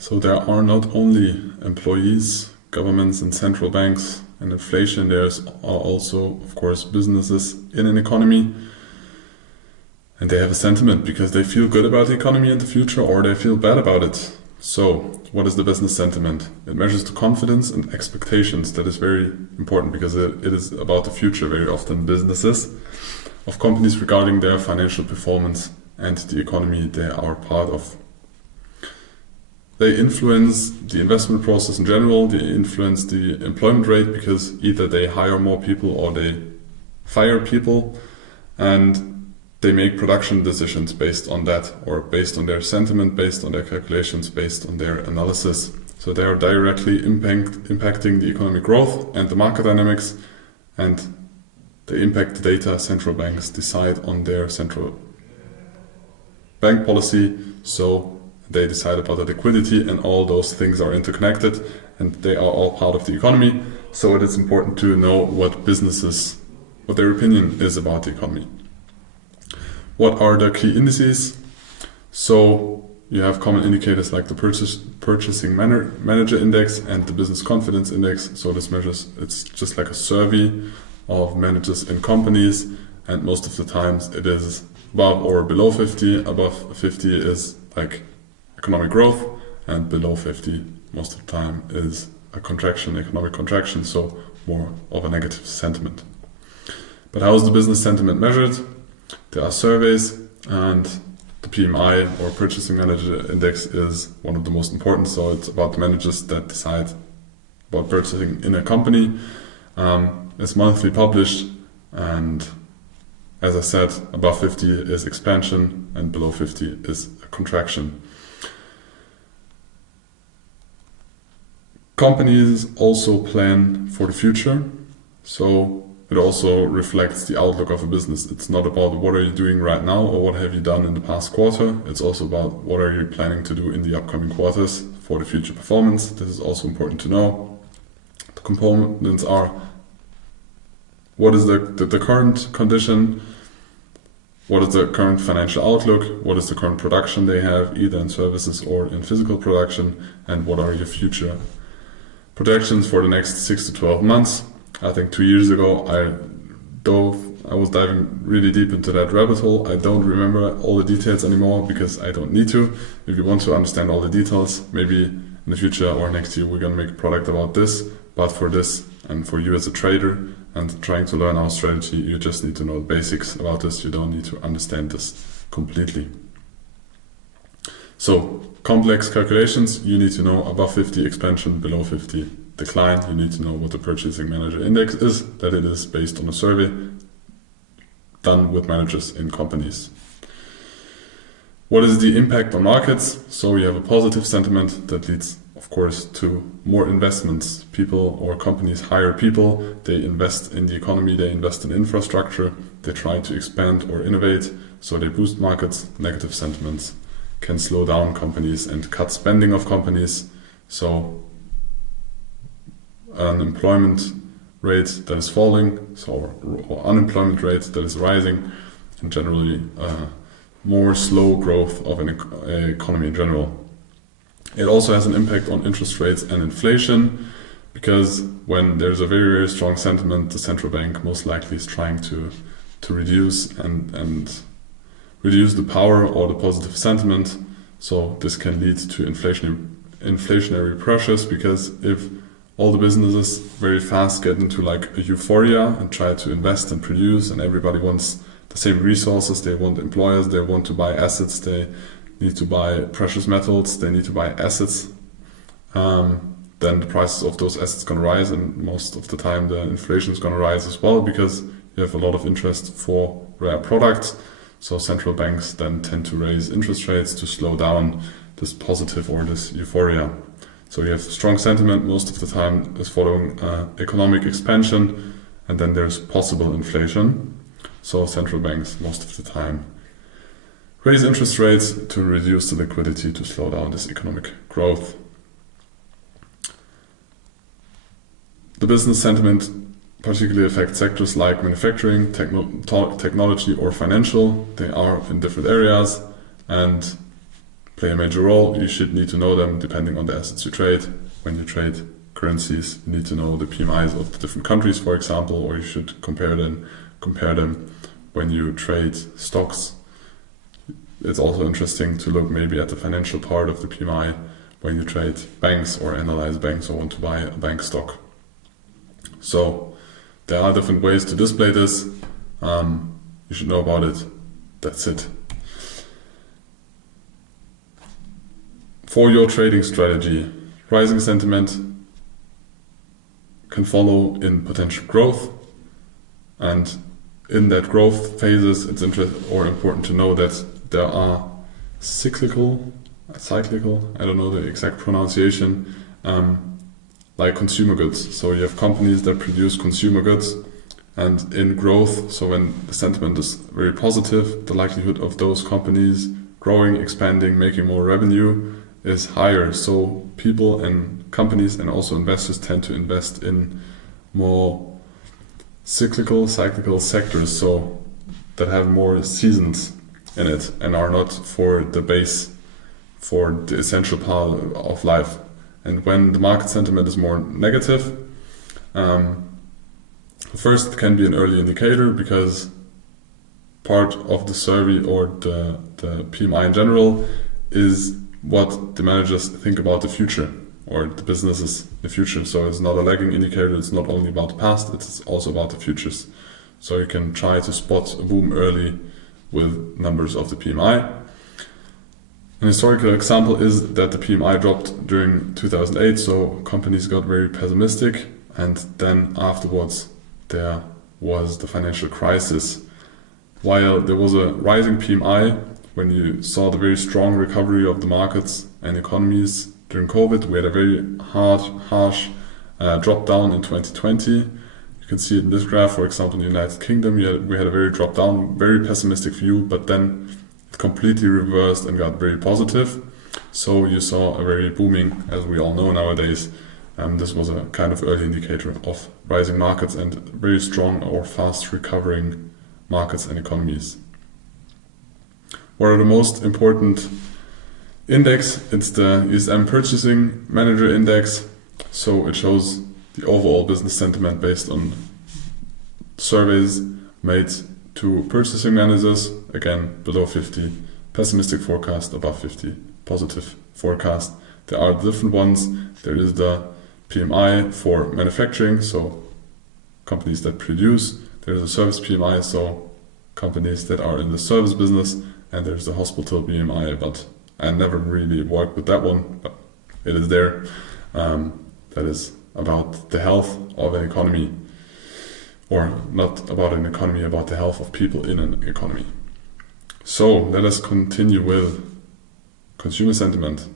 So there are not only employees, governments and central banks and inflation, there's also, of course, businesses in an economy. And they have a sentiment because they feel good about the economy in the future or they feel bad about it. So, what is the business sentiment? It measures the confidence and expectations. That is very important because it is about the future, very often businesses, of companies regarding their financial performance and the economy they are part of. They influence the investment process in general, they influence the employment rate because either they hire more people or they fire people, and they make production decisions based on that, or based on their sentiment, based on their calculations, based on their analysis. So they are directly impacting the economic growth and the market dynamics, and they impact the data central banks decide on their central bank policy. So they decide about the liquidity, and all those things are interconnected and they are all part of the economy. So it is important to know what their opinion is about the economy. What are the key indices? So you have common indicators like the purchasing manager index and the business confidence index. So this measures, it's just like a survey of managers in companies, and most of the times it is above or below 50. Above 50 is like economic growth, and below 50 most of the time is a contraction, economic contraction, so more of a negative sentiment. But how is the business sentiment measured? There are surveys, and the PMI or Purchasing Manager Index is one of the most important. So it's about the managers that decide about purchasing in a company. It's monthly published, and as I said, above 50 is expansion and below 50 is a contraction. Companies also plan for the future, so it also reflects the outlook of a business. It's not about what are you doing right now or what have you done in the past quarter. It's also about what are you planning to do in the upcoming quarters for the future performance. This is also important to know. The components are what is the current condition, what is the current financial outlook, what is the current production they have, either in services or in physical production, and what are your future projections for the next 6 to 12 months. I think 2 years ago I was diving really deep into that rabbit hole. I don't remember all the details anymore because I don't need to. If you want to understand all the details, maybe in the future or next year we're going to make a product about this. But for this and for you as a trader and trying to learn our strategy, you just need to know the basics about this. You don't need to understand this completely. So complex calculations, you need to know above 50 expansion, below 50 decline. You need to know what the Purchasing Manager Index is, that it is based on a survey done with managers in companies. What is the impact on markets? So you have a positive sentiment that leads, of course, to more investments. People or companies hire people, they invest in the economy, they invest in infrastructure, they try to expand or innovate, so they boost markets. Negative sentiments can slow down companies and cut spending of companies. So an employment rate that is falling, or unemployment rate that is rising, and generally more slow growth of an economy in general. It also has an impact on interest rates and inflation, because when there's a very, very strong sentiment, the central bank most likely is trying to reduce and reduce the power or the positive sentiment. So this can lead to inflationary pressures, because if all the businesses very fast get into like a euphoria and try to invest and produce, and everybody wants the same resources, they want employers, they want to buy assets, they need to buy precious metals, they need to buy assets, then the prices of those assets going to rise, and most of the time the inflation is going to rise as well, because you have a lot of interest for rare products. So central banks then tend to raise interest rates to slow down this positive or this euphoria. So you have strong sentiment most of the time is following economic expansion, and then there's possible inflation. So central banks most of the time raise interest rates to reduce the liquidity to slow down this economic growth. The business sentiment particularly affects sectors like manufacturing, technology or financial. They are in different areas, and play a major role. You should need to know them depending on the assets you trade. When you trade currencies, you need to know the PMIs of the different countries, for example, or you should compare them when you trade stocks. It's also interesting to look maybe at the financial part of the PMI when you trade banks or analyze banks or want to buy a bank stock. So there are different ways to display this. You should know about it. That's it. For your trading strategy, rising sentiment can follow in potential growth, and in that growth phases, it's important to know that there are cyclical, I don't know the exact pronunciation, like consumer goods. So you have companies that produce consumer goods, and in growth, so when the sentiment is very positive, the likelihood of those companies growing, expanding, making more revenue is higher. So people and companies and also investors tend to invest in more cyclical sectors, so that have more seasons in it and are not for the base, for the essential part of life. And when the market sentiment is more negative, first it can be an early indicator, because part of the survey or the PMI in general is what the managers think about the future or the businesses in the future. So it's not a lagging indicator, it's not only about the past, it's also about the futures. So you can try to spot a boom early with numbers of the PMI. An historical example is that the PMI dropped during 2008, so companies got very pessimistic, and then afterwards there was the financial crisis. While there was a rising PMI, when you saw the very strong recovery of the markets and economies during COVID, we had a very harsh drop down in 2020. You can see it in this graph, for example, in the United Kingdom, we had a very drop down, very pessimistic view, but then it completely reversed and got very positive. So you saw a very booming, as we all know nowadays. This was a kind of early indicator of rising markets and very strong or fast recovering markets and economies. What are the most important index? It's the ESM Purchasing Manager Index. So it shows the overall business sentiment based on surveys made to purchasing managers. Again, below 50, pessimistic forecast, above 50, positive forecast. There are different ones. There is the PMI for manufacturing, so companies that produce. There's a service PMI, so companies that are in the service business. And there's the hospital PMI, but I never really worked with that one, but it is there. That is about the health of an economy, or not about an economy, about the health of people in an economy. So let us continue with consumer sentiment.